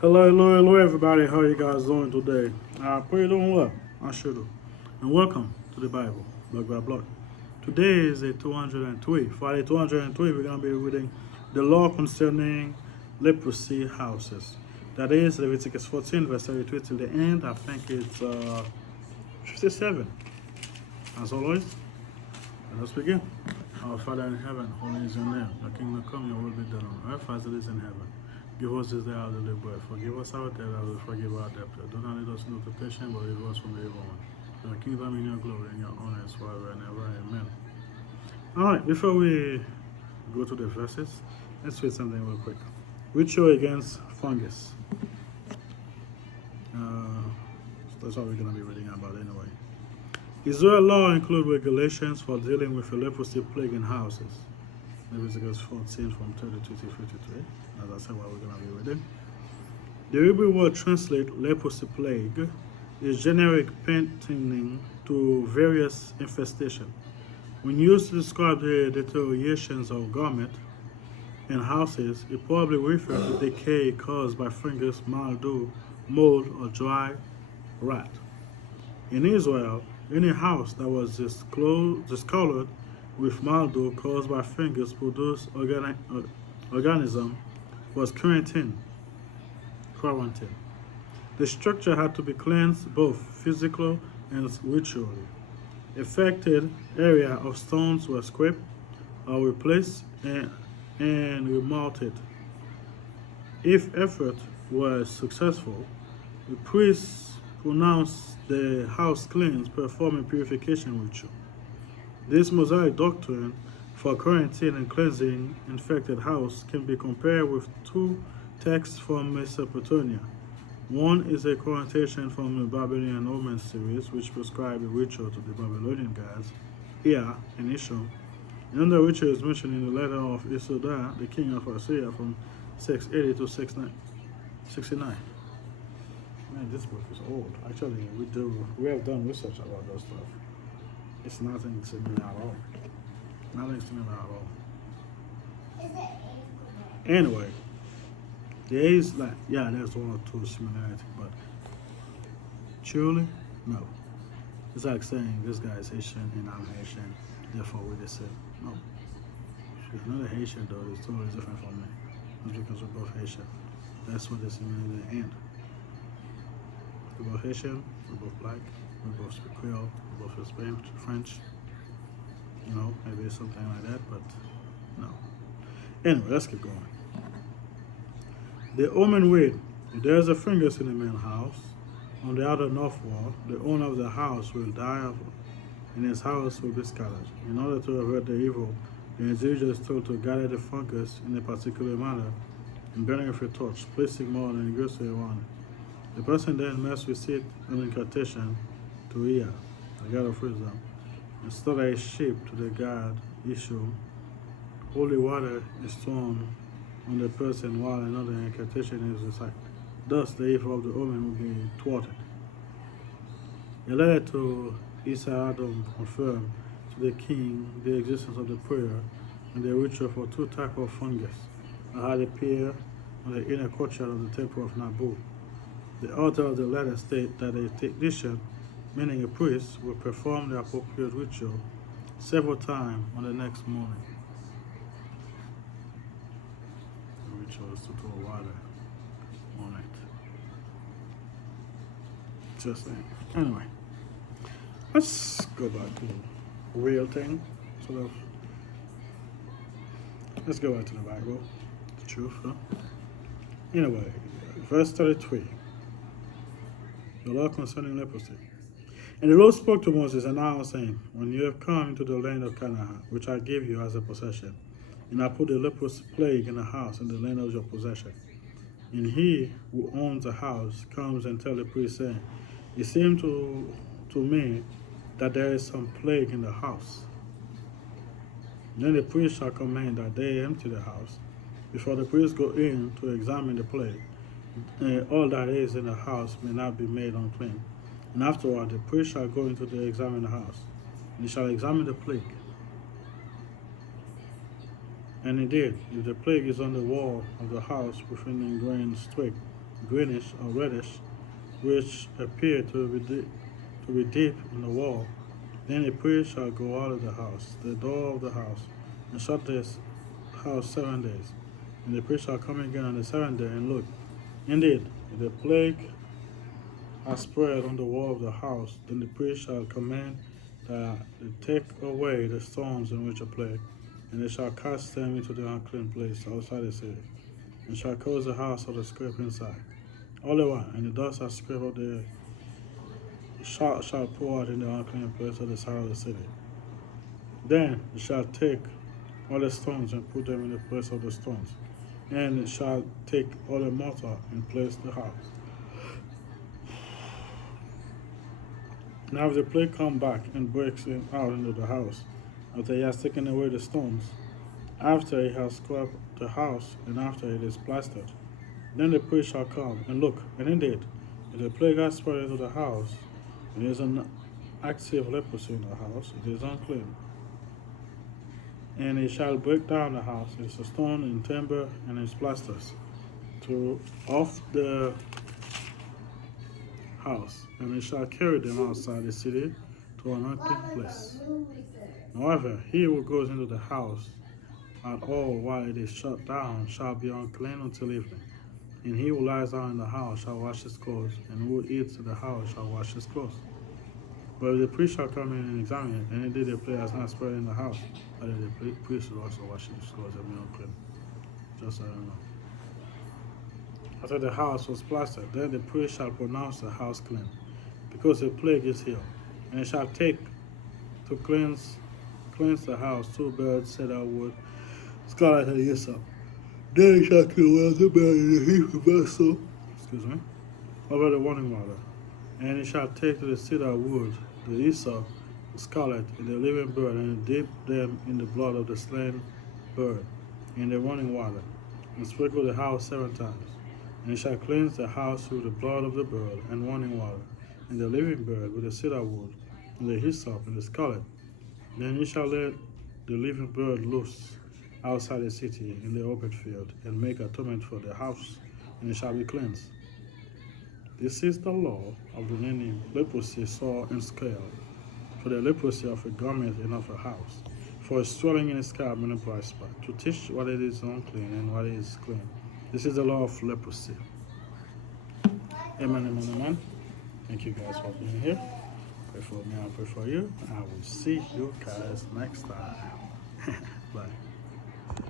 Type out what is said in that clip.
Hello, everybody. How you guys doing today? I pray you're doing well. I sure do. And welcome to the Bible, block by block. Today is a 203. Friday 203, we're going to be reading the law concerning leprosy houses. That is Leviticus 14, verse 32 till the end. I think it's 57. As always, let us begin. Our Father in heaven, holy is your name. Your kingdom come, your will be done on earth as it is in heaven. Give us this day our daily bread. Forgive us our debt as we forgive our debtors. Do not lead us into temptation, but deliver us from the evil one. Your kingdom and your glory and your honor is forever and ever. Amen. Alright, before we go to the verses, let's read something real quick. Ritual against fungus. That's what we're going to be reading about anyway. Israel law include regulations for dealing with a leprosy plague in houses. Leviticus 14 from 32 to 53. As I said, what we're going to be reading. The Hebrew word translate leprosy plague is generic pertaining to various infestation. When used to describe the deteriorations of garment in houses, it probably refers to decay caused by fungus, mildew, mold, or dry rot. In Israel, any house that was discolored with mildew caused by fungus produced organism was quarantined. The structure had to be cleansed both physically and ritually. Affected area of stones were scraped or replaced and remounted. If effort was successful, the priests pronounced the house cleansed, performing purification ritual. This Mosaic doctrine for quarantine and cleansing infected house can be compared with two texts from Mesopotamia. One is a quotation from the Babylonian Omen series, which prescribed a ritual to the Babylonian gods, Ea and Isham. Another ritual is mentioned in the letter of Isoda, the king of Assyria, from 680 to 669. Man, this book is old. Actually, we have done research about those stuff. It's nothing similar at all. Nothing similar at all. Anyway, there is there's one or two similarities, but truly, no. It's like saying this guy is Haitian and I'm Haitian, therefore we're the same. No. She's not a Haitian though, it's totally different from me. It's because we're both Haitian. That's what the similarity and. We're both Haitian, we're both black, we both speak Creole, we both speak French. You know, maybe something like that, but no. Anyway, let's keep going. The omen read, if there is a fungus in a man's house, on the outer north wall, the owner of the house will die and his house will be scattered. In order to avert the evil, the individual is told to gather the fungus in a particular manner and burning with a torch, placing more than grocery around it. The person then must recite an incantation to Ea, the god of wisdom, and slaughter a sheep to the god Ishu. Holy water is thrown on the person while another incantation is recited. Thus, the evil of the omen will be thwarted. A letter to Isa Adam confirmed to the king the existence of the prayer and the ritual for two types of fungus that had appeared on the inner courtyard of the temple of Nabu. The author of the letter states that a technician, meaning a priest, will perform the appropriate ritual several times on the next morning. The ritual is to pour water on it. Just saying. Anyway, let's go back to the real thing, sort of. Let's go back to the Bible, the truth. Huh? Anyway, verse 33. The law concerning leprosy. And the Lord spoke to Moses and Aaron, saying, when you have come into the land of Canaan, which I give you as a possession, and I put the leprosy plague in the house in the land of your possession, and he who owns the house comes and tells the priest, saying, it seemed to me that there is some plague in the house. Then the priest shall command that they empty the house, before the priest go in to examine the plague. All that is in the house may not be made unclean. And afterward the priest shall go into to examine the house, and he shall examine the plague. And indeed, if the plague is on the wall of the house within the ingrained streak, greenish or reddish, which appear to be deep in the wall. Then the priest shall go out of the door of the house, and shut this house 7 days. And the priest shall come again on the seventh day and look. Indeed, if the plague has spread on the wall of the house, then the priest shall command that they take away the stones in which are plague, and they shall cast them into the unclean place outside the city, and shall cause the house of the scrape inside. All the while, and the dust has scraped of the shall pour out in the unclean place of the side of the city. Then it shall take all the stones and put them in the place of the stones, and it shall take all the mortar and place the house. Now if the plague come back and breaks out into the house, after he has taken away the stones, after he has scrubbed the house, and after it is plastered, then the priest shall come and look, and indeed, if the plague has spread into the house, and there is an active leprosy in the house, it is unclean. And he shall break down the house, its stone and timber and its plasters, to off the house, and he shall carry them outside the city to an unclean place. However, he who goes into the house at all while it is shut down shall be unclean until evening. And he who lies down in the house shall wash his clothes, and who eats in the house shall wash his clothes. But if the priest shall come in and examine it, and indeed the plague has not spread in the house, but the priest will also wash his clothes and be unclean. Just so you know. After the house was plastered, then the priest shall pronounce the house clean, because the plague is healed. And he shall take to cleanse the house 2 birds, cedar wood, scarlet and hyssop. Then he shall kill one of the birds in the heap of vessel, over the running water. And he shall take to the cedar wood, the hyssop, the scarlet, and the living bird, and dip them in the blood of the slain bird, in the running water, and sprinkle the house 7 times. And he shall cleanse the house with the blood of the bird and running water, and the living bird with the cedar wood, and the hyssop and the scarlet. Then he shall let the living bird loose outside the city in the open field, and make atonement for the house, and it shall be cleansed. This is the law of the linen, leprosy, sore, and scale, for the leprosy of a garment and of a house, for a swelling in a scab and a bright spot, to teach what it is unclean and what is clean. This is the law of leprosy. Amen, amen, amen. Thank you guys for being here. Pray for me, I pray for you. I will see you guys next time. Bye.